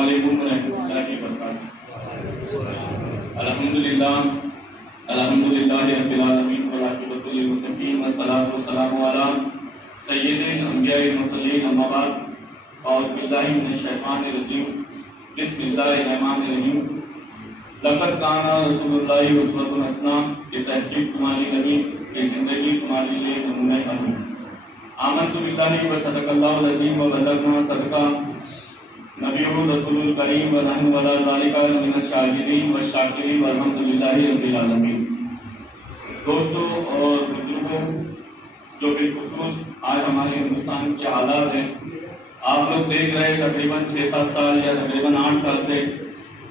अस्सलामुअलैकुम वरहमतुल्लाहि वबरकातुहू। अल्हम्दुलिल्लाहि रब्बिल आलमीन वल आक़िबतु लिल मुत्तक़ीन वस्सलातु वस्सलामु अला सय्यिदिल अंबियाइल मुरसलीन अम्मा बाद। औज़ु बिल्लाहि मिनश शैतानिर रजीम। बिस्मिल्लाहिर रहमानिर रहीम। लक़द काना रसूलुल्लाहि उस्वतुन हसना। ये तहक़ीक़ तुम्हारी नबी की ज़िंदगी तुम्हारे लिए नमूना है। आमन्तु बिल्लाहि व सदक़ल्लाहुल अज़ीम व बल्लगना सदक़ा नबियुर रसूलुल करीम व नहनु अला ज़ालिका मिनश शाहिदीन व शाकिरीन वल्हम्दुलिल्लाहि रब्बिल आलमीन। दोस्तों और बुजुर्गों, जो बिलखुसूस आज हमारे हिंदुस्तान के हालात हैं, आप लोग देख रहे हैं तकरीबन 6-7 साल या तकरीबन 8 साल से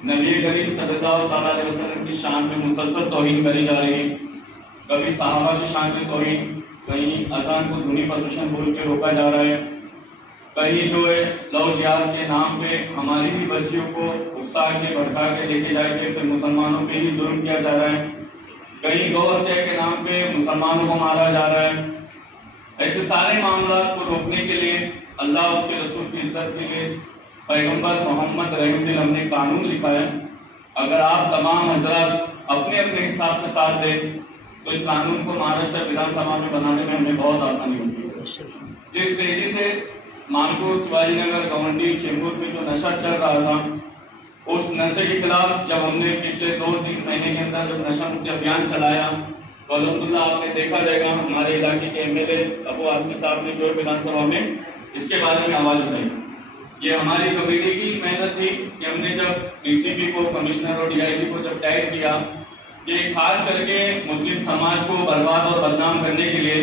नबी करीम सल्लल्लाहु अलैहि वसल्लम की शान में मुसलसल तौहीन करी जा रही है। कभी सहाबा की शान में तौहीन, कहीं अजान को ध्वनि प्रदूषण बोल के रोका जा रहा है, कहीं जो है लव जिहाद के नाम पे हमारी भी बच्चियों को गुस्सा के भड़का के लेके जाके फिर मुसलमानों पे ही जुल्म किया जा रहा है, कहीं गौ हत्या के नाम पे मुसलमानों को मारा जा रहा है। ऐसे सारे मामला को रोकने के लिए अल्लाह उसके रसूल की इज्जत के लिए पैगंबर मोहम्मद रहमतुल हमने कानून लिखा है। अगर आप तमाम हजरत अपने अपने हिसाब से साथ दें तो इस कानून को महाराष्ट्र विधानसभा में बनाने में हमें बहुत आसानी होगी। जिस तेजी से मानपुर, शिवाजीनगर, गवंडी, चेंबूर में जो नशा चल रहा था, उस नशे के खिलाफ जब हमने पिछले 2-3 महीने के अंदर जब नशा मुक्ति अभियान चलाया तो अल्हम्दुलिल्लाह आपने देखा जाएगा हमारे इलाके के एमएलए अबू आसमी साहब ने जो विधानसभा में इसके बारे में आवाज उठाई। ये हमारी कमेटी की मेहनत थी कि हमने जब डीसीपी को, कमिश्नर और डीआईजी को जब टाइट किया कि खास करके मुस्लिम समाज को बर्बाद और बदनाम करने के लिए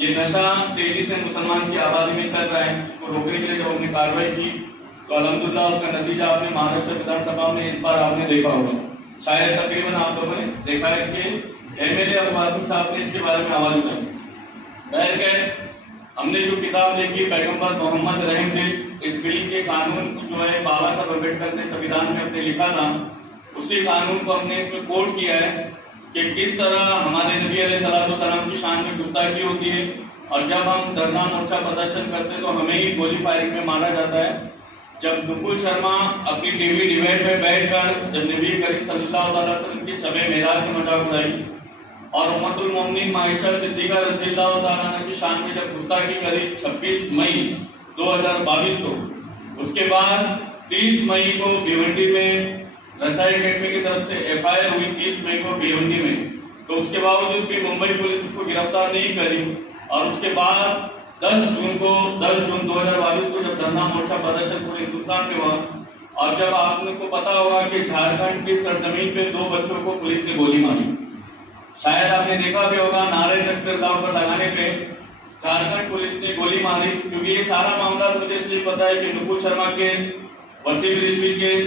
ये नशा तेजी से मुसलमान की आबादी में चल रहा है, उसको रोकने के लिए जब हमने कार्रवाई की तो अल्हम्दुलिल्लाह उसका नतीजा आपने महाराष्ट्र विधानसभा में इस बार आपने देखा होगा। शायद तकरीबन आप लोगों ने देखा है कि एमएलए अबू आसिम साहब ने इसके बारे में आवाज उठाई। हमने जो किताब लिखी पैगंबर मोहम्मद रहमतुल, इस बिल के कानून जो है बाबा साहब अम्बेडकर ने संविधान में अपने लिखा था, उसी कानून को हमने इसमें कोट किया है कि किस तरह हमारे नबी अलैहिस्सलाम की शान में गुस्ताखी होती है और जब हम धरना मोर्चा प्रदर्शन करते हैं तो हमें ही गोली फायरिंग में मारा जाता है। जब नुपुर शर्मा अपनी टीवी डिबेट में बैठकर जब नबी करीम सल्लल्लाहु अलैहि वसल्लम की शब मेराज की मजाक उड़ाई और उम्मतुल मोमिनीन माइशा सिद्दीका रज़ियल्लाहु ताला की शान में जब गुस्ताखी करी 26 मई 2022 को, उसके बाद 30 मई को भिवंडी में रसाई अकेडमी की तरफ से एफआईआर हुई 30 मई को भिवंडी में, तो उसके बावजूद भी मुंबई पुलिस उसको गिरफ्तार नहीं करी और उसके बाद 10 जून 2022 को जब धरना मोर्चा प्रदर्शन पूरे हिंदुस्तान में हुआ और जब आपको पता होगा कि झारखंड की सरजमीन पे 2 बच्चों को पुलिस ने गोली मारी, शायद आपने देखा भी होगा नारे तकबीर अल्लाहू अकबर लगाने पे झारखंड पुलिस ने गोली मारी। क्योंकि ये सारा मामला मुझे इसलिए पता है कि नुपुर शर्मा केस, वसीम रिजवी केस,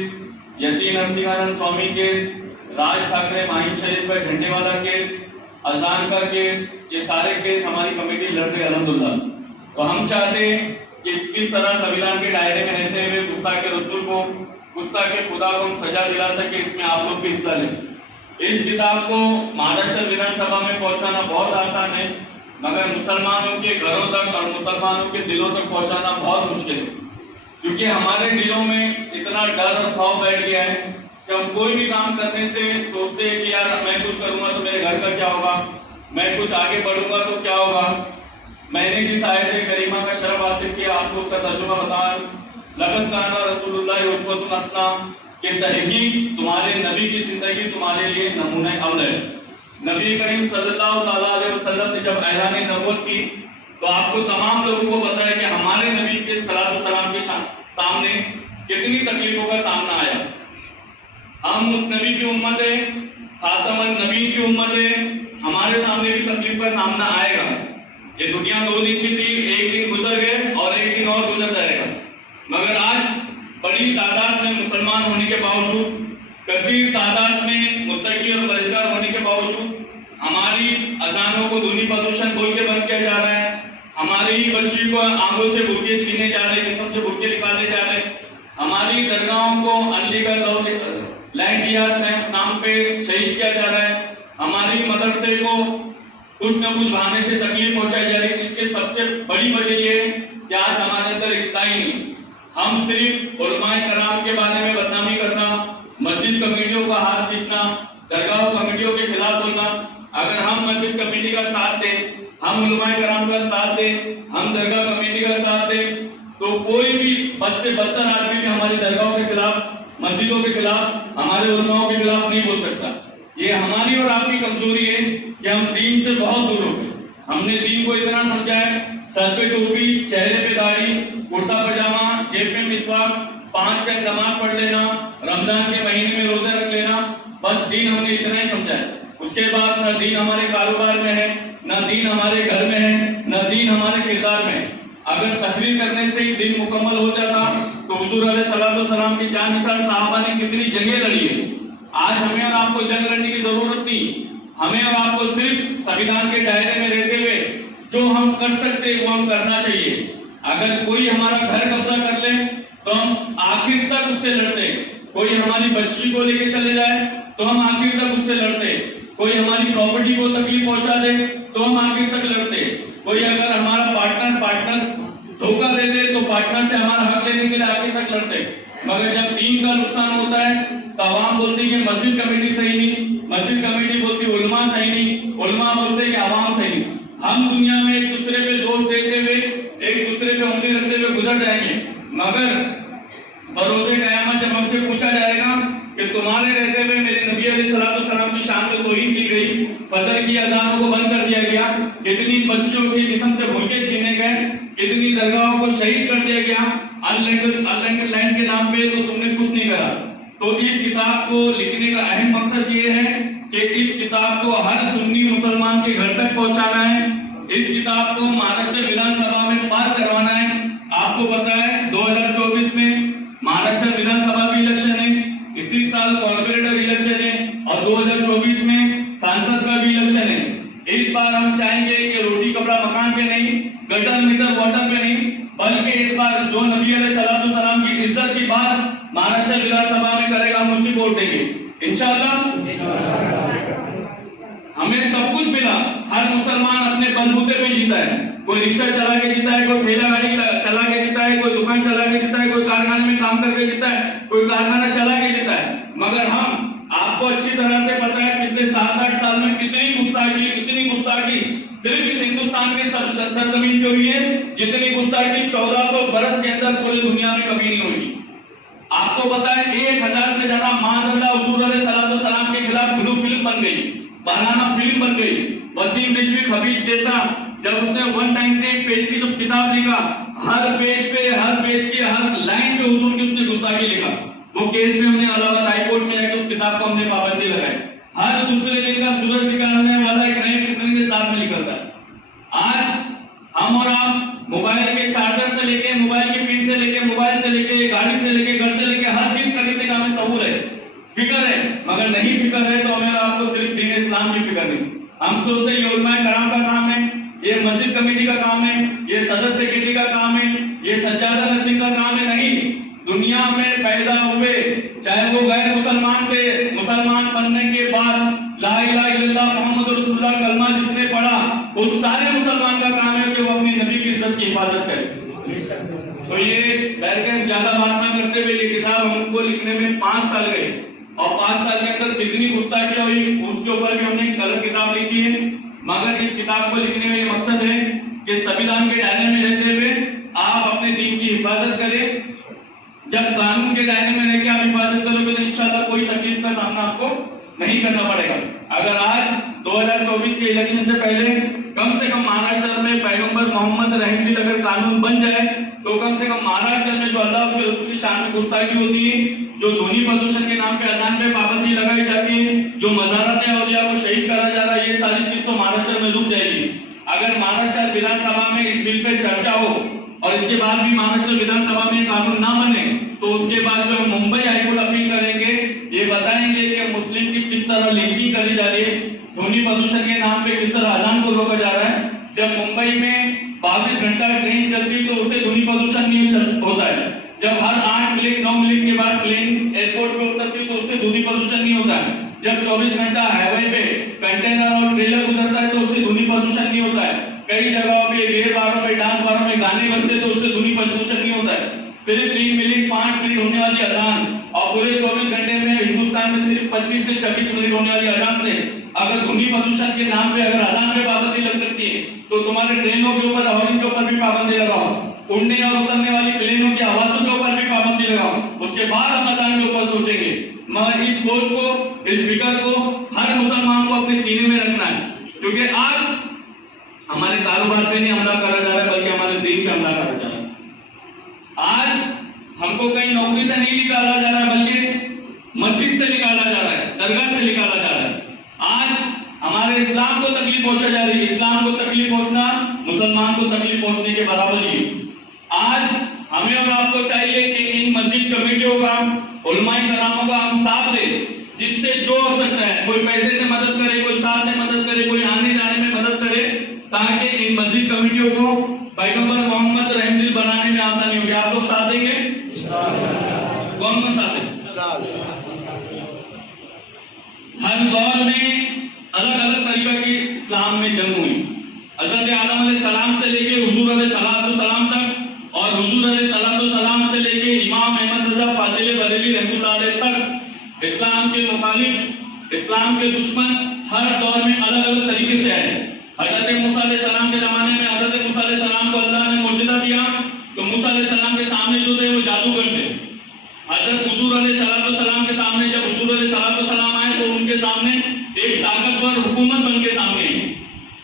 यतीन नरसिंहानंद स्वामी केस, राज ठाकरे माहिम शरीफ पर झंडेवाला केस, अजान का केस, ये सारे केस हमारी कमेटी लड़ रही है अल्हम्दुलिल्लाह। तो हम चाहते हैं कि किस तरह संविधान के दायरे में रहते हुए गुस्ताख रसूल को, गुस्ताख खुदा को हम सजा दिला सके, इसमें आप लोग भी हिस्सा लें। इस किताब को महाराष्ट्र विधानसभा में पहुंचाना बहुत आसान है, मगर मुसलमानों के घरों तक और मुसलमानों के दिलों तक पहुंचाना बहुत मुश्किल है। क्योंकि हमारे दिलों में इतना डर और खौफ बैठ गया है कि हम कोई भी काम करने से सोचते हैं कि यार मैं कुछ करूंगा तो मेरे घर का क्या होगा, मैं कुछ आगे बढ़ूंगा तो क्या होगा। मैंने जिस आयत करीमा का शरफ हासिल किया आपको उसका तर्जुमा बता, लक़द काना रसूलुल्लाहि उस्वतुन हसना कि तहकीक तुम्हारे नबी की जिंदगी तुम्हारे लिए नमूना अव्वल है। नबी करीम सल्लल्लाहु अलैहि वसल्लम ने जब ऐलान नबूवत की तो आपको तमाम लोगों को पता है कि हमारे नबी के सलातो सलाम के सामने कितनी तकलीफों का सामना आया। हम उस नबी की उम्मत है, खातमुन नबी की उम्मत है, हमारे सामने भी तकलीफ का सामना आएगा। ये दुनिया 2 दिन की थी, एक दिन गुजर गए और एक दिन और गुजर जाएगा, मगर आज बड़ी तादाद में मुसलमान होने के बावजूद, कसीर तादाद में मुत्तकी और परहेजगार होने के बावजूद हमारी अजानों को ध्वनि प्रदूषण बोल के बंद किया जा रहा है, हमारी ही बच्ची को आंखों से बुर्के छीने जा रहे, जिस्म से बुर्के निकाले जा रहे, हमारी दरगाहों को अलीगढ़ लैंड जिहाद नाम पे शहीद किया जा रहा है, हमारी मदरसे को कुछ न कुछ बहाने से तकलीफ पहुंचाई जा रही है। इसके सबसे बड़ी वजह ये है कि आज हमारे अंदर एकता ही नहीं, हम सिर्फ उलमाए कराम के बारे में बदनामी करना, मस्जिद कमेटियों का हाथ खींचना, दरगाह कमेटियों के खिलाफ बोलना। अगर हम मस्जिद कमेटी का साथ दें, हम उलमाए कराम का साथ दें, हम दरगाह कमेटी का साथ दें, तो कोई भी बद से बदतर आदमी भी हमारी दरगाहों के खिलाफ, मस्जिदों के खिलाफ, हमारे उलमाओं के खिलाफ नहीं बोल सकता। ये हमारी और आपकी कमजोरी है कि हम दीन से बहुत दूर हो गए। हमने दीन को इतना समझा है, सर पे टोपी, चेहरे पे दाढ़ी, कुर्ता पजामा, जेब में मिसवाक, 5 टाइम नमाज पढ़ लेना, रमजान के महीने में रोजे रख लेना, बस दीन हमने इतना ही समझा है। उसके बाद न दीन हमारे कारोबार में है, न दीन हमारे घर में है, न दीन हमारे किरदार में है। अगर तकरीर करने से ही दिन मुकम्मल हो जाता तो हुजूर अलैहिस्सलाम की जानिसार साहबा ने कितनी जंगें लड़ी है। आज हमें और आपको जंग लड़ने की जरूरत नहीं। हमें और आपको सिर्फ संविधान के दायरे में रहते हुए जो हम कर सकते वो हम करना चाहिए। अगर कोई हमारा घर कब्जा कर ले तो हम आखिर तक उससे लड़ते। कोई हमारी बच्ची को लेके चले जाए तो हम आखिर तक उससे लड़ते। कोई हमारी प्रॉपर्टी को तकलीफ पहुंचा दे तो हम आखिर तक लड़ते। कोई अगर हमारा पार्टनर धोखा दे दे तो पार्टनर से हमारा हक लेने के लिए आखिर तक लड़ते। मगर जब दीन का नुकसान होता है तो आवाम बोलती है मस्जिद कमेटी सही नहीं, मस्जिद कमेटी बोलती उलमा सही नहीं, उलमा बोलते कि आवाम सही नहीं। हम दुनिया में एक दूसरे पे दोष देते हुए, एक दूसरे पे उंगली रखते हुए गुजर जाएंगे। मगर बरोज़े क़यामत जब हमसे पूछा जाएगा कि तुम्हारे रहते हुए मेरे नबी अलैहिस्सलाम की शान को तौहीन की गई, फजर की अज़ानों को बंद कर दिया गया, कितनी बच्चियों के जिस्म से भूखे छीने गए, कितनी दरगाहों को शहीद कर दिया गया अल्लाह के लैंड के नाम पे, तो तुमने कुछ नहीं करा। तो इस किताब को लिखने का अहम मकसद ये है कि इस किताब को हर सुन्नी मुसलमान के घर तक पहुंचाना है। इस किताब को महाराष्ट्र विधानसभा में पास करवाना है। आपको पता है 2024 में महाराष्ट्र विधानसभा भी इलेक्शन है, इसी साल कॉर्पोरेटर इलेक्शन है और 2024 में सांसद का भी इलेक्शन है। इस बार हम चाहेंगे कि रोटी कपड़ा मकान पे नहीं, गटर मीटर वाटर पे नहीं, बल्कि इस बार जो नबी अलैहिस्सलाम की इज्जत की बात महाराष्ट्र विधानसभा में करेगा हम उसी वोट देंगे इंशाअल्लाह। हमें सब कुछ मिला, हर मुसलमान अपने बलबूते पे जीता है। कोई रिक्शा चला के जीता है, कोई ठेला गाड़ी चला के जीता है, कोई दुकान चला के जीता है, कोई कारखाने में काम करके जीता है, कोई कारखाना चला के जीता है। मगर हम, आपको अच्छी तरह से पता है पिछले 7-8 साल में कितनी गुस्ताखी सिर्फ इस हिंदुस्तान के सरजमीन पे हुई है, जितनी गुस्ताखी 1400 बरस के अंदर पूरी दुनिया में कभी नहीं हुई। आपको पता है 1000 से ज्यादा माज़अल्लाह हुजूर अलैहिस्सलाम के खिलाफ ब्लू फिल्म बन गई, बनाना फिल्म बन गई। वसीम रिजवी खबीज जैसा जब उसने 198 पेज की जो किताब लिखा, हर पेज के हर लाइन पे हुजूर की उसने गुस्ताखी लिखा। वो केस में हमने इलाहाबाद हाई कोर्ट में उस किताब को हमने पाबंदी लगाई। हर दूसरे दिन का सूरज निकालने वाला एक नए फितने के साथ में निकलता है। आज हम और आप मोबाइल के चार्जर से लेके, मोबाइल की पिन से लेके, मोबाइल से लेके, गाड़ी से लेके, घर से लेके, हर चीज खरीदने का हमें तहूर है, फिक्र है। मगर नहीं फिक्र है तो हमें आपको सिर्फ दीन इस्लाम की फिक्र नहीं। हम सोचते हैं ये उलमाए कराम का काम है, ये मस्जिद कमेटी का काम है, ये सदर सेक्रेटरी का काम है, ये सज्जादा नसीब का काम है। नहीं, दुनिया में पैदा हुए चाहे वो गैर मुसलमान थे, मुसलमान बनने के बाद ला इलाहा इल्लल्लाह मुहम्मद रसूलुल्लाह कलमा जिसने पढ़ा, उस सारे मुसलमान का काम है कि वो अपनी नबी की इज्जत की हिफाजत करे। तो ये बैठ के ज्यादा बात ना करते हुए ये किताब हमको लिखने में 5 साल गए और 5 साल के अंदर कितनी गुस्ताखी हुई उसके ऊपर भी हमने एक अलग किताब लिखी है। मगर इस किताब को लिखने में ये मकसद है कि संविधान के दायरे में रहते हुए आप अपने दीन की हिफाजत करें। जब कानून के दायरे में रहकर आप हिफाजत करोगे तो इंशाल्लाह कोई तकलीफ का सामना आपको नहीं करना पड़ेगा। अगर आज 2024 के इलेक्शन से पहले कम से कम महाराष्ट्र में पैगंबर मोहम्मद रहमती अगर कानून बन जाए तो कम से कम महाराष्ट्र में जो अल्लाह उसके रसूल की शान में गुस्ताखी होती है, जो ध्वनि प्रदूषण के नाम पे अजान पे पाबंदी लगाई जाती है, जो मज़ारात औलिया को शहीद करा जा रहा है, ये सारी चीज तो महाराष्ट्र में रुक जाएगी। अगर महाराष्ट्र विधानसभा में इस बिल पे चर्चा हो और इसके बाद भी महाराष्ट्र विधानसभा में कानून ना बने तो उसके बाद जो हम मुंबई हाईकोर्ट अपील करेंगे, ये बताएंगे कि मुस्लिम की किस तरह लिंचिंग करी जा रही है, ध्वनि प्रदूषण के नाम पे किस तरह अजान को रोका जा रहा है। जब मुंबई में 22 घंटा ट्रेन चलती तो उससे ध्वनि प्रदूषण नहीं होता है। जब हर 8 मिनट 9 मिनट के बाद प्लेन एयरपोर्ट पे उतरती तो उससे ध्वनि प्रदूषण नहीं होता है। जब 24 घंटा हाईवे पे कंटेनर और ट्रेलर गुजरता है तो उससे ध्वनि प्रदूषण नहीं होता है। कई जगहों पे गेर बारों में, डांस बारों में गाने बजते तो उससे ध्वनि प्रदूषण नहीं होता है। फिर पूरे 3 मिनट 5 मिनट होने वाली अजान और पूरे 24 घंटे में हिंदुस्तान में सिर्फ 25 से 26 मिनट होने वाली अजान से अगर ध्वनि प्रदूषण के नाम पे अगर अजान पे पाबंदी लग सकती है तो तुम्हारे ट्रेनों के ऊपर, हवाई के ऊपर भी पाबंदी लगाओ, उड़ने और उतरने वाली प्लेनों की आवाजों के ऊपर भी पाबंदी लगाओ। उसके बाद हम अजान के ऊपर सोचेंगे। मगर इस सोच को, इस फिक्र को हर मुसलमान को अपने सीने में रखना है, क्योंकि आज हमारे कारोबार पे नहीं हमला करा जा रहा है बल्कि हमारे दीन पे हमला करा जा रहा है। आज हमको कहीं नौकरी से नहीं निकाला जा रहा है बल्कि मस्जिद से निकाला जा रहा है, दरगाह से निकाला जा रहा है। आज हमारे इस्लाम को तकलीफ पहुंचा जा रही है। इस्लाम को तकलीफ पहुंचना मुसलमान को तकलीफ पहुंचने के बराबर ही है। आज हमें और आपको चाहिए कि इन मस्जिद कमेटियों का, उलमाए करामों का हम साथ दें, जिससे जो हो सकता है, कोई पैसे से मदद करे, कोई साथ से मदद करे, कोई आने जाने में मदद करे, ताकि इन मस्जिद कमेटियों को पैगंबर मोहम्मद रहमदिल बनाने में आसानी होगी। आप लोग साथ देंगे? कौन कौन साथ है? हर दौर में अलग अलग तरीका की इस्लाम में जंग हुई। हजरत आदम अलैहिस्सलाम से लेके हुजूर अलैहिस्सलाम तक और हुजूर अलैहिस्सलाम से लेके इमाम अहमद रजा फाजिल बरेली रहमतुल्लाह अलैह तक इस्लाम के मुखालिफ, इस्लाम के दुश्मन हर दौर में अलग अलग तरीके से आए। हजरत मूसा अलैहिस्सलाम के जमाने में हजरत मूसा अलैहिस्सलाम को अल्लाह ने मौजूदा दिया तो मूसा अलैहिस्सलाम के सामने जो थे वो जादूगर थे। हजरत हुजूर अलैहिस्सलाम के सामने जब हुजूर अलैहिस्सलाम आए तो उनके सामने एक ताकतवर हुकूमत बन के सामने आई।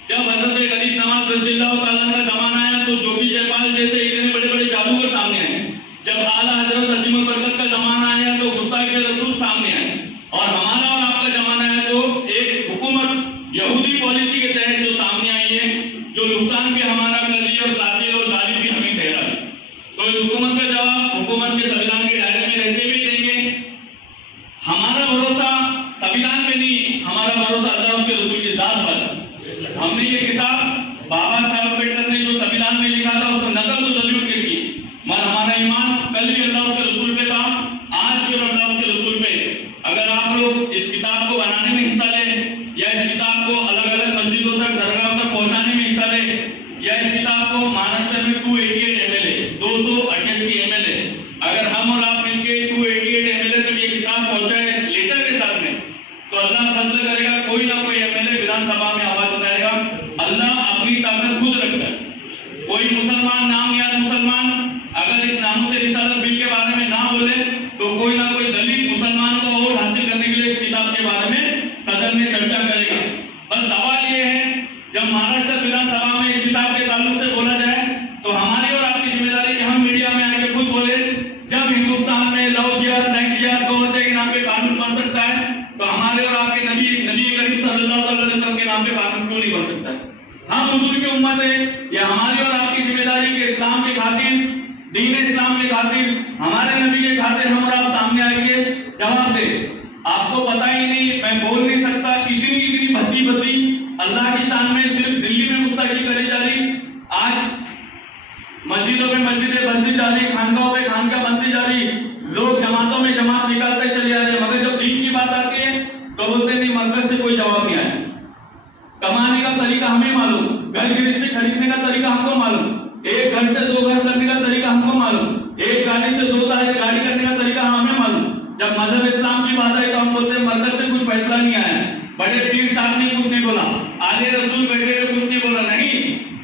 जब हजरत गरीब नवाज रज़ियल्लाहु ताला का जमाना आया तो जोगी जयपाल जैसे इतने बड़े बड़े जादूगर सामने आए। जब आला हजरत अजीमुल बरकत का जमाना आया तो गुस्ताख रसूल सामने आए। और हमारा और आपका जमाना है तो एक हुकूमत यहूदी पॉलिसी के तहत जो सामने आई है, जो नुकसान भी हमारा कर रही है और कातिल और जालिम भी हमें ठहरा है। तो इस हुकूमत का जवाब हुकूमत के संविधान के दायरे में रहते भी देंगे। हमारा भरोसा संविधान पे नहीं, हमारा भरोसा अल्लाह उसके रसूल की जात पर। हमने ये किताब बाबा साहब अम्बेडकर ने जो संविधान में लिखा था उसको नकल तो जरूर की, मगर हमारा ईमान कल भी अल्लाह उसके रसूल पे था, आज भी अल्लाह उसके रसूल पे। अगर आप लोग इस किताब को बनाने में हिस्सा लें या इस किताब को अलग अलग मस्जिदों तक, दरगाहों तक पहुंचाने में हिस्सा लें, या इस किताब को महाराष्ट्र में 288 एमएलए 288 एमएलए अगर हम और आप मिलके 288 एमएलए तक ये किताब पहुंचाए लेटर के साथ में, तो अल्लाह फजल करेगा, कोई ना कोई एमएलए विधानसभा में आवाज उठाएगा। अल्लाह अपनी ताकत खुद रखता है। कोई मुसलमान, नामयाद मुसलमान अगर इस नामूस रिसालत बिल के बारे में ना बोले तो कोई ना कोई दलित मुसलमानों का वोट हासिल करने के लिए इस किताब के बारे में सदन में चर्चा करेगा। बस सवाल ये है, जब महाराष्ट्र विधानसभा में इस किताब के ताल्लुक से बोला जाए तो हमारी और आपकी जिम्मेदारी कि हम मीडिया में आके खुद बोले। जब हिंदुस्तान में लव जिहाद, लाइफ जिहाद को होते के नाम पे कानून बन सकता है तो हमारे और आपके नबी करीम सल्लल्लाहु अलैहि वसल्लम के नाम पे कानून क्यों नहीं बन सकता है? हम हुजूर की उम्मत है, ये हमारी और आपकी जिम्मेदारी के इस्लाम के खातिर, दीन इस्लाम के खातिर, हमारे नबी के खातिर हम और आप सामने आएंगे जवाब दे। आपको पता ही नहीं, मैं बोल नहीं सकता, इतनी भद्दी अल्लाह की शान में सिर्फ दिल्ली में गुस्ताखी करी जा रही। आज मस्जिदों में मस्जिदें बनती जा रही, खानकाहों पे खानका बनती जा रही, लोग जमातों में जमात निकालते चले जा रहे हैं। मगर जब दीन की बात आती है तो बोलते नहीं, मरकज से कोई जवाब नहीं आया। कमाने का तरीका हमें मालूम, घर गृहस्थी खरीदने का तरीका हमको मालूम, एक घर से 2 घर करने का तरीका हमको मालूम, एक गाड़ी से 2 गाड़ी करने का तरीका हमें मालूम। जब मजहब इस्लाम की बात आई तो हम बोलते हैं मरकज से कुछ फैसला नहीं आया, बड़े पीर साहब ने कुछ नहीं बोला, आले रसूल बेटे ने कुछ नहीं बोला। नहीं,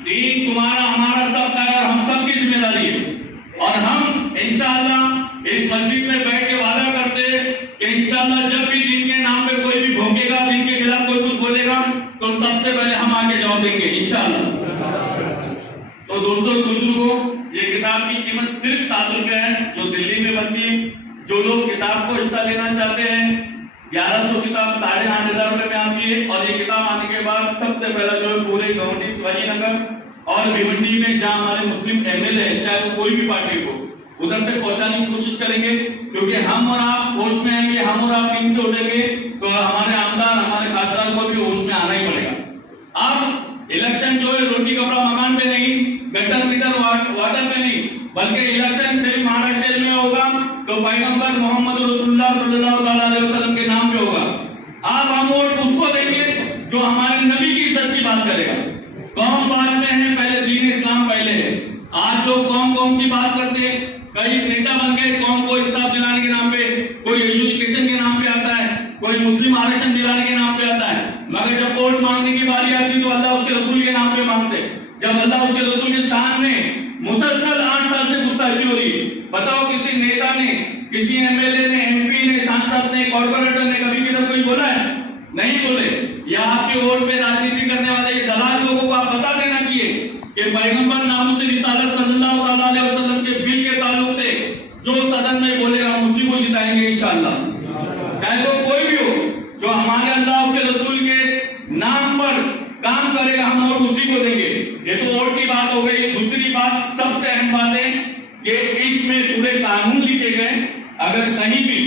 दीन तुम्हारा हमारा सबका है और हम सबकी जिम्मेदारी है। और हम इंशाअल्लाह इस मस्जिद में बैठ के वादा करते कि इंशाअल्लाह जब भी दीन के नाम पे कोई भी भोंकेगा, दीन के खिलाफ कोई कुछ बोलेगा तो सबसे पहले हम आगे जवाब देंगे इंशाअल्लाह। तो दोस्तों बुजुर्गों, ये किताब की कीमत सिर्फ 7 रुपए है जो दिल्ली में बनती है। जो लोग किताब को हिस्सा लेना चाहते हैं, 1100 किताब 8,500 रुपए में आती है। और ये किताब आने के बाद सबसे पहला जो है पूरे गवर्नमेंट शिवाजीनगर और भिवंडी में जहाँ हमारे मुस्लिम एमएलए है, चाहे वो कोई भी पार्टी को, उधर तक पहुंचाने की कोशिश करेंगे। क्योंकि हम और आप होश में आएंगे, हम और आप नींद से उठेंगे तो हमारे आमदार, हमारे खासदार को भी होश में आना ही पड़ेगा। अब इलेक्शन जो है रोटी कपड़ा मकान पे नहीं, गटर मीटर वाटर पे नहीं, बल्कि इलेक्शन सिर्फ महाराष्ट्र में होगा तो पैगंबर मोहम्मद रसूलुल्लाह सल्लल्लाहु अलैहि वसल्लम के नाम पे होगा। आप हम वोट उसको देंगे जो हमारे नबी की इज्जत की बात करेगा। कौम बाद में है, पहले दीन इस्लाम पहले है। आज जो कौम की बात करते हैं, कई नेता एजेंडा बन गए, कौम को इंसाफ दिलाने के नाम पे, कोई एजुकेशन के नाम पे आता है, कोई मुस्लिम आरक्षण दिलाने के नाम पे आता है, मगर जब वोट मांगने की बारी आती तो अल्लाह उसके रसूल के नाम पे मांगते। जब अल्लाह उसके रसूल के शान में मुसलसल 8 साल से गुस्ताखी हो रही, बताओ किसी नेता ने, किसी एमएलए ने, एमपी ने, सांसद ने, कॉर्पोरेटर ने कभी किधर कोई बोला है? नहीं बोले। या आपके वोट पे राजनीति करने वाले ये दलाल लोगों को आप बता देना चाहिए कि पैगंबर नामूस रिसालत सल्लल्लाहु अलैहि वसल्लम के बिल के ताल्लुक से जो सदन में बोलेगा हम उसी को जिताएंगे इंशाअल्लाह, चाहे वो कोई भी हो। जो हमारे अल्लाह के रसूल के नाम पर काम करेगा हम और उसी को देंगे। ये तो वोट की बात हो गई। दूसरी बात, सबसे अहम बात है कि इसमें पूरे कानून लिखे गए। अगर कहीं भी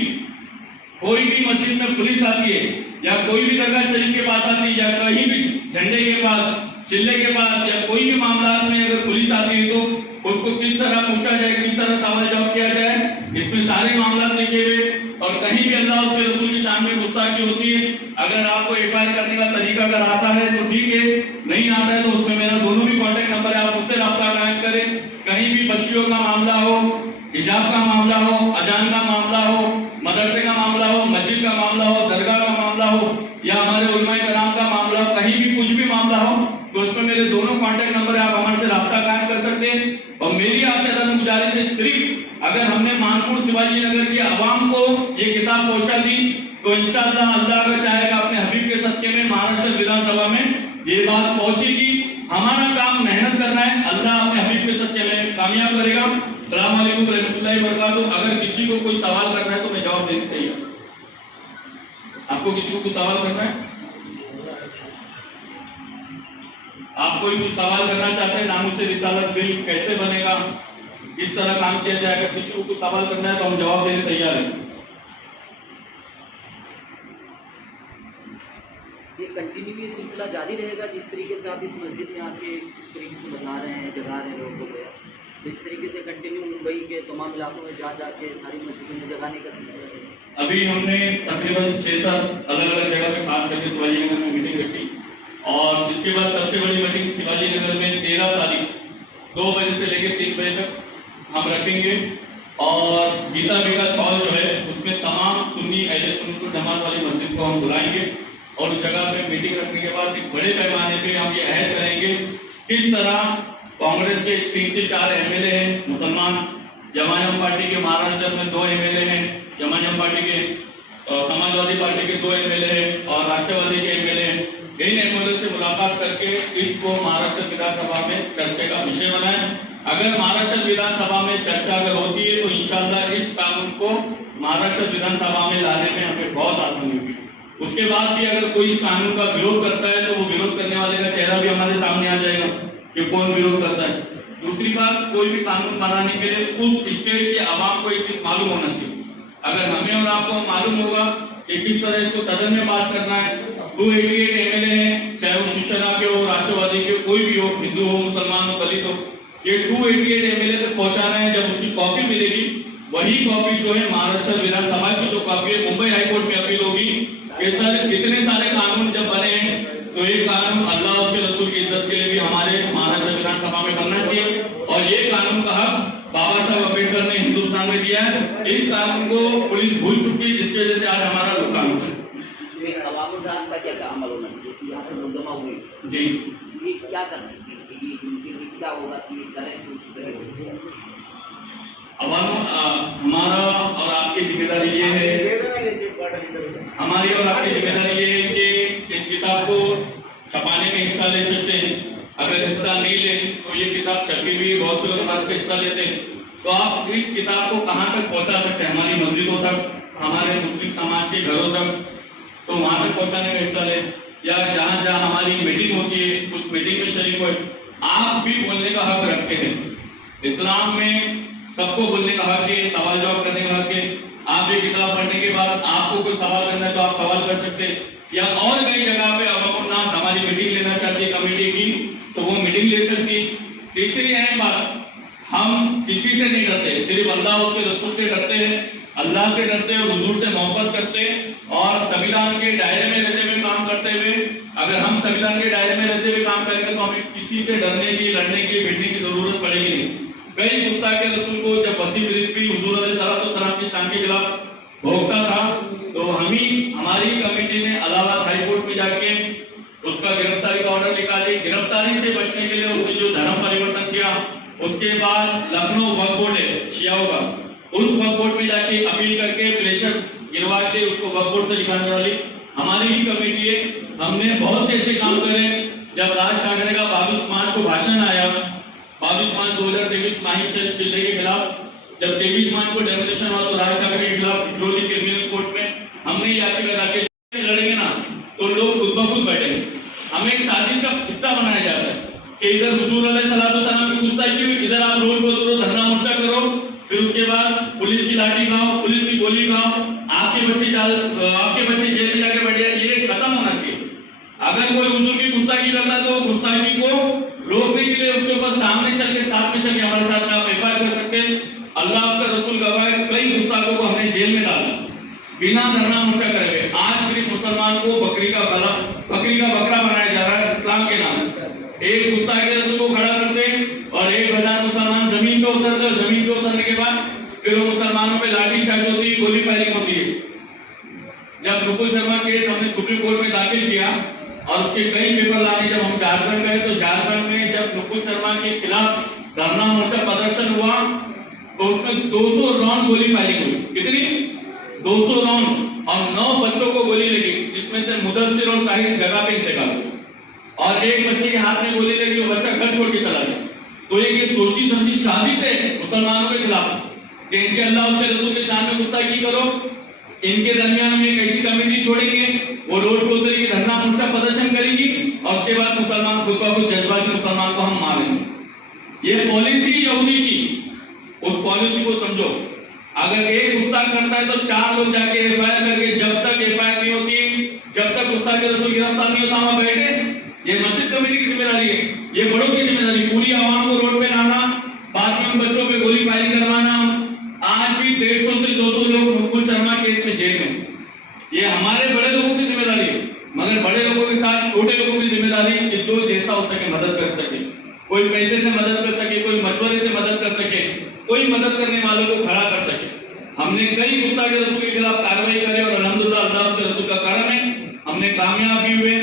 कोई भी मस्जिद में पुलिस आती है या कोई भी दरगाह शरीफ के पास आती है या कहीं भी झंडे के पास, चिल्ले के पास या कोई भी मामला में अगर पुलिस आती है तो उसको किस तरह पूछा जाए, किस तरह सवाल जवाब किया जाए, इसमें सारे मामला लिखे हुए। और कहीं भी अल्लाह उसके रसूल की शान में गुस्ताखी होती है, अगर आपको एफआईआर करने का तरीका अगर आता है तो ठीक है, नहीं आता है तो उसमें मेरा दोनों भी कॉन्टेक्ट नंबर है, आप उससे राब्ता कायम करें। कहीं भी बच्चियों का मामला हो, हिजाब का मामला हो, अजान का मामला हो, मदरसे का मामला हो, मस्जिद का मामला हो, दरगाह का मामला हो या हमारे उलमाए कराम का मामला हो, कहीं भी कुछ भी मामला हो तो उसमें मेरे दोनों कॉन्टेक्ट नंबर है, आप हमारे से राब्ता कायम कर सकते हैं। और मेरी आपसे अदब गुजारिश है, सिर्फ अगर हमने मानपुर शिवाजी नगर की आवाम को ये किताब पहुंचा दी तो इंशाअल्लाह अल्लाह अगर चाहेगा अपने हबीब के सदके में महाराष्ट्र विधानसभा में ये बात पहुंचेगी। हमारा काम मेहनत करना है, अल्लाह अपने हबीब के सदके में कामयाब करेगा। अस्सलाम वालेकुम रहमतुल्लाहि व बरकातहू। अगर किसी को कोई सवाल करना है तो मैं जवाब देने तैयार। आपको किसी को कुछ सवाल करना है? आप कोई कुछ सवाल करना चाहते हैं, नामूस रिसालत बिल कैसे बनेगा, किस तरह काम किया जाएगा, किसी को कुछ सवाल करना है तो हम जवाब देने तैयार हैं। ये कंटिन्यू ये सिलसिला जारी रहेगा जिस तरीके से आप इस मस्जिद में आके इस तरीके से बता रहे हैं, जगा रहे हैं लोगों को, इस तरीके से कंटिन्यू मुंबई के तमाम इलाकों में जा जाके सारी मस्जिदों में जगाने का सिलसिला है। अभी हमने तकरीबन 6-7 अलग अलग जगह पे खास करके शिवाजी नगर में मीटिंग रखी और इसके बाद सबसे बड़ी मीटिंग शिवाजी नगर में 13 तारीख 2 बजे से लेकर 3 बजे तक हम रखेंगे। और गीता विकास हॉल जो है उसमें तमाम सुन्नी अहले सुन्नत जमात वाली मस्जिद को हम बुलाएंगे और उस जगह पे मीटिंग रखने के बाद एक बड़े पैमाने पे हम ये अहद करेंगे किस तरह कांग्रेस के 3 से 4 एमएलए हैं मुसलमान, जमायम पार्टी के महाराष्ट्र में 2 एमएलए हैं, जमायम पार्टी के समाजवादी पार्टी के 2 एमएलए हैं और राष्ट्रवादी के एमएलए हैं। इन एमएलए से मुलाकात करके इसको महाराष्ट्र विधानसभा में चर्चा का विषय बनाए। अगर महाराष्ट्र विधानसभा में चर्चा अगर होती है तो इंशाल्लाह इस कानून को महाराष्ट्र विधानसभा में लाने में हमें बहुत आसानी होगी। उसके बाद भी अगर कोई इस कानून का विरोध करता है तो वो विरोध करने वाले का चेहरा भी हमारे सामने आ जाएगा कि कौन विरोध करता है। दूसरी बात, कोई भी कानून बनाने के लिए उस स्टेट के आवाम को एक चीज मालूम होना चाहिए। अगर हमें और आपको मालूम होगा कि किस तरह इसको सदन में पास करना है, 288 एमएलए हैं, चाहे वो शिवसेना के हो, राष्ट्रवादी के, कोई भी हो, हिंदू हो, मुसलमान हो, दलित हो, ये 288 एमएलए तक पहुंचाना है। जब उसकी कॉपी मिलेगी वही कॉपी जो है महाराष्ट्र विधानसभा की जो कॉपी है मुंबई हाईकोर्ट में अपील होगी कि सर इतने सारे कानून जब बने हैं तो एक कानून अल्लाह उसके रसूल की इज्जत के लिए भी हमारे महाराष्ट्र विधानसभा में बनना चाहिए। और ये कानून का हक बाबा साहब अम्बेडकर ने हिंदुस्तान में दिया है। इस कानून को पुलिस भूल चुकी है जिसकी वजह से आज हमारा नुकसान होता है। इसमें अवामुल राज का क्या अमल होना चाहिए? जैसे यहाँ से लोग जमा हुए जी, ये क्या कर सकते हैं इसके लिए, उनके लिए क्या होगा कि ये करें तो उसी तरह हमारा और आपकी जिम्मेदारी ये है, हमारी और आपकी जिम्मेदारी ये है कि इस किताब को छपाने में हिस्सा ले सकते हैं। अगर हिस्सा नहीं ले तो ये किताब छपी हुई बहुत से लोग हमारे से हिस्सा लेते हैं, तो आप इस किताब को कहाँ तक पहुँचा सकते हैं? हमारी मस्जिदों तक, हमारे मुस्लिम समाज के घरों तक, तो वहां तक पहुँचाने में हिस्सा ले, या जहाँ जहाँ हमारी मीटिंग होती है उस मीटिंग में शरीक हो। आप भी बोलने का हक रखते हैं। इस्लाम में सबको बोलने का हक है, सवाल जवाब करने का हक है। आप ये किताब पढ़ने के बाद आपको कोई सवाल करना है तो आप सवाल कर सकते हैं, या और कई जगह पे अवामुन्नास हमारी मीटिंग लेना चाहती है कमेटी की तो वो मीटिंग ले सकती। तीसरी अहम बात, हम किसी से नहीं डरते, सिर्फ अल्लाह उसके रसूल से डरते हैं, अल्लाह से डरते हैं, हुजूर से मोहब्बत करते हैं और संविधान के दायरे में रहते हुए काम करते हुए। अगर हम संविधान के दायरे में रहते हुए काम करेंगे तो हमें किसी से डरने की, लड़ने की, भिड़ने की जरूरत पड़ेगी नहीं। कई गुस्ताखे रसूल को जब वसीम रिजवी हुजूर की शान के खिलाफ भोगता था, तो हमारी कमेटी ने इलाहाबाद हाई कोर्ट में जाके उसका गिरफ्तारी का ऑर्डर निकाली। गिरफ्तारी से बचने के लिए उसने जो धर्म परिवर्तन किया, उसके बाद लखनऊ वक्फ बोर्ड है शियाओं का, उस वक्फ बोर्ड में जाके अपील करके प्रेशर गिरवा के उसको वक्फ बोर्ड से निकालने वाली हमारी ही कमेटी है। हमने बहुत से ऐसे काम करे। जब राज ठाकरे का 22 मार्च को भाषण आया, 22 मार्च 2023 माही चिल्ले के खिलाफ, जब 23 मार्च को डेमोनेशन हुआ तो राज ठाकरे के खिलाफ विक्टोरिया क्रिमिनल कोर्ट में हमने याचिका दाखिल, लड़ेंगे ना तो लोग खुद ब खुद बैठेंगे। हमें एक साजिश का हिस्सा बनाया जाता है कि इधर हुजूर अलैहिस्सलाम की गुस्ताखी हुई, इधर आप रोड पर उतरो, धरना मोर्चा करो, फिर उसके बाद पुलिस की लाठी खाओ, पुलिस की गोली खाओ, आपके बच्चे जेल में जाके बैठ जाए। ये खत्म होना चाहिए। अगर कोई हुजूर की गुस्ताखी करता है तो गुस्ताखी को रोकने के लिए उसके ऊपर सामने चल के साथ में चल के हमारे साथ में आप एफआईआर कर सकते हैं। अल्लाह का रसूल गवाह, कई गुस्ताखों को हमने जेल में डाला बिना धरना मोर्चा करे। आज फिर मुसलमान को बकरी का बकरा बनाया जा रहा है इस्लाम के नाम। एक गुस्ताखी रसूल को खड़ा करते और 1000 मुसलमान जमीन पे उतरते, और जमीन पे उतरने के बाद फिर वो मुसलमानों पे लाठीचार्ज होती है, गोली फायरिंग होती है। जब नुपुर शर्मा केस हमने सुप्रीम कोर्ट में दाखिल किया और उसके कई पेपर लाने जब हम झारखंड गए, तो झारखंड में जब नुपुर शर्मा के खिलाफ धरना मोर्चा प्रदर्शन हुआ तो उसमें 200 राउंड गोली फायरिंग हुई। कितनी? 200 राउंड, और 9 बच्चों को गोली लगी, जिसमें से मुदस्सिर और साहिद जगह पे इंतकाल हुआ, और एक बच्चे के हाथ में गोली लगी, वो बच्चा घर छोड़ के चला गया। तो ये सोची समझी शादी से मुसलमानों के खिलाफ कि इनके अल्लाह उसके रसूल के शान में गुस्ताखी करो, इनके दरमियान में एक ऐसी कमेटी छोड़ेंगे, वो रोड पे उतरेगी, धरना मोर्चा प्रदर्शन करेगी, और उसके बाद मुसलमान खुद को जज्बाती मुसलमान को हम मारेंगे। ये पॉलिसी यहूदी की, उस पॉलिसी को समझो। अगर एक गुस्ताख करता है तो 4 लोग जाके एफआईआर करके, जब तक एफआईआर नहीं होती, जब तक गुस्ताख के रसूल गिरफ्तार नहीं होता, वहां बैठे। ये मस्जिद कमेटी की जिम्मेदारी है, ये बड़ों की जिम्मेदारी। पूरी आवाम को रोड पे लाना, बाद में बच्चों पे गोली फायरिंग करवाना। आज भी 150 से 200 लोग नुपुर शर्मा केस में जेल में। ये हमारे बड़े लोगों की जिम्मेदारी है, मगर बड़े लोगों के साथ छोटे लोगों की जिम्मेदारी कि जो जैसा हो सके मदद कर सके। कोई पैसे से मदद कर सके, कोई मशवरे से मदद कर सके, कोई मदद करने वालों को खड़ा कर सके। हमने कई गुस्ताखी रसूल के खिलाफ कार्रवाई करे और अल्हम्दुलिल्लाह अल्लाह के रसूल का करम है, हमने कामयाब भी हुए।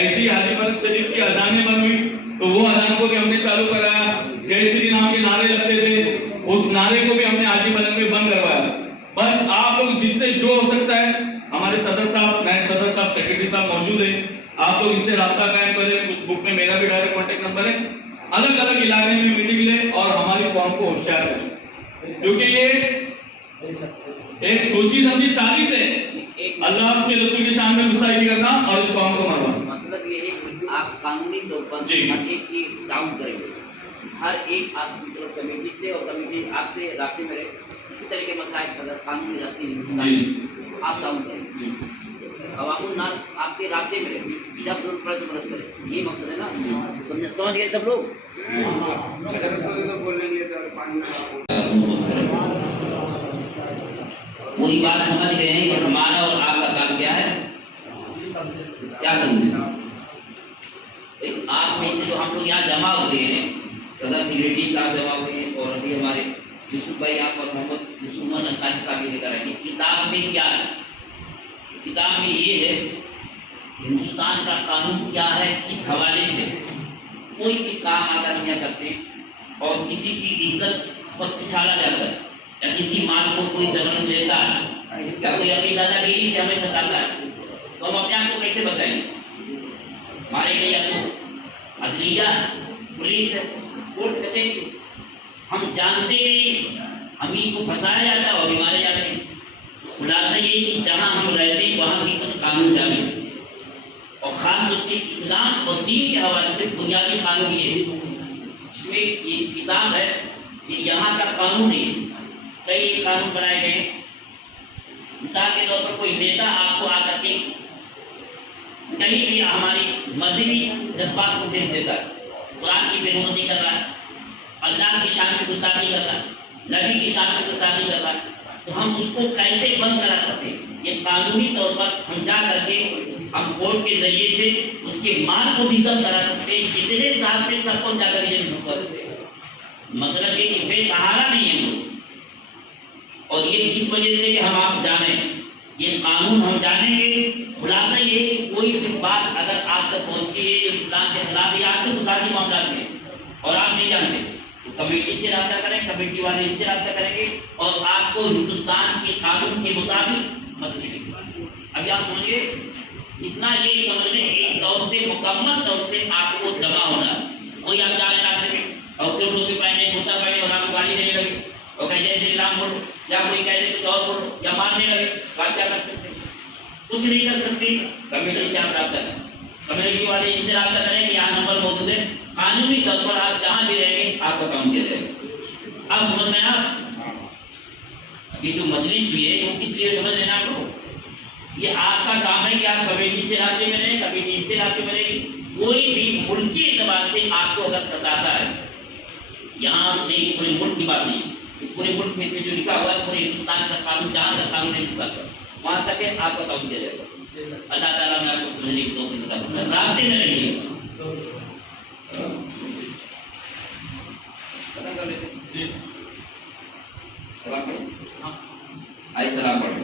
ऐसी हाजी मलिक शरीफ की अजानें बन हुई तो वो अजान को भी हमने चालू कराया। जय श्री राम के नारे लगते थे, उस नारे को भी हमने हाजी मलिक में बंद करवाया। बस आप लोग जिससे जो हो सकता है, हमारे सदर साहब, नायब सदर साहब, सेक्रेटरी साहब मौजूद है, आप लोग इनसे राब्ता कायम करें। उस बुक में मेरा भी डायरेक्ट कॉन्टेक्ट नंबर है। अलग अलग इलाके में मीटिंग लें और हमारी कौम को होशियार करें, क्योंकि ये एक सोची समझी साजिश है अल्लाह के रसूल की शान में गुस्ताखी करना और इस कौम को मारना। मतलब ये आप कानूनी तौर पर हर एक की डाउन करेंगे, हर एक आप कमेटी से और कमेटी आपसे रास्ते में रहे, इसी तरह के मसाइल अगर कानून जाती है आप डाउन करेंगे, अवामुल नास आपके रास्ते में रहे, जब जरूरत पड़े तो मदद करें। ये मकसद है ना, समझ गए सब लोग? वही बात समझ गए हैं कि हमारा और आपका काम क्या है, क्या समझे? आप में से जो हम लोग यहाँ जमा हुए हैं, सदर सेक्रेटरी साहब जमा हुए हैं, और अभी हमारे यूसुफ भाई आप और मोहम्मद यूसुफ अंसारी साहब लेकर आएंगे। किताब में क्या है? किताब में ये है हिंदुस्तान का कानून क्या है, इस हवाले से कोई भी काम अगर हम यहाँ करते हैं और किसी की इज्जत पर पिछाड़ा जाता है, या किसी माल को कोई जबरन लेता है, या कोई अपनी दादागिरी से हमें सताता है, तो हम अपने आप को कैसे बचाएंगे? हमारे लिए या तो अदलिया, पुलिस, कोर्ट कचहरी, हम जानते नहीं, हम ही को फंसाया जाता है और मारे जाते हैं। खुलासा ये कि जहाँ हम रहते हैं वहाँ भी कुछ कानून जाने, और खास तौर से इस्लाम और दीन के हवाले से बुनियादी कानून ये है। इसमें ये किताब है, ये यहाँ का कानून है। कई कानून बनाए गए। मिसाल के तौर पर कोई नेता आपको आकर के कहीं भी हमारी मजहबी जज्बात को ठेस देता है, कुरान की बेरुमती कर रहा है, अल्लाह की शान की गुस्ताखी कर रहा है, नबी की शान की गुस्ताखी कर रहा है, तो हम उसको कैसे बंद करा सकते हैं? ये कानूनी तौर पर हम जा करके हम कोर्ट के जरिए से उसके माल को भी जब्त करा सकते हैं। कितने साल में सबको जाकर ये सकते हैं। मतलब ये कि बेसहारा नहीं है लोग, और ये किस वजह से कि हम आप जाने, ये कानून हम जानेंगे। खुलासा ये है कि कोई भी बात अगर आप तक पहुंचती है जो इस्लाम के खिलाफ है, आपके गुजारी मामला में और आप नहीं जानते, तो कमेटी से रब्ता करें, कमेटी वाले इनसे रब्ता करेंगे और आपको हिंदुस्तान के कानून के मुताबिक मदद मिलेगी। अभी आप समझिए, इतना ये समझ लें एक तौर से मुकम्मल तौर से आपको जमा होना। कोई आप जा रहे रास्ते में और फिर टोपी पहने, कुर्ता पहने और आपको गाली देने लगे और कहे जय श्री राम बोलो, या कोई कहे कुछ और बोलो या मारने लगे, आप क्या कर सकते हैं? कुछ नहीं कर सकते। कमेटी से आप रब्ता करें, कमेटी वाले इनसे रब्ता करें कि यहाँ नंबर मौजूद है, कानूनी तौर पर आप जहाँ भी रहेंगे आपका काम किया जाएगा। अब समझ में आप अभी जो मजलिस भी है वो किस लिए समझ लेना आप लोग, ये आपका काम है कि आप कमेटी से राब्ते में रहें, कमेटी इनसे राब्ते में रहेगी। कोई भी मुल्की एतबार से आपको अगर सताता है, यहाँ नहीं पूरे मुल्क की बात नहीं, पूरे मुल्क में इसमें जो लिखा हुआ है पूरे हिंदुस्तान का कानून, जहाँ का कानून नहीं लिखा वहाँ तक है आपका काम किया जाएगा। अल्लाह ताला ने आपको समझने की तौफीक अता फरमाए। रास्ते में रहिएगा। खत्म कर लेते हैं। सलाम पढ़ें। हाँ, आइए सलाम पढ़ें।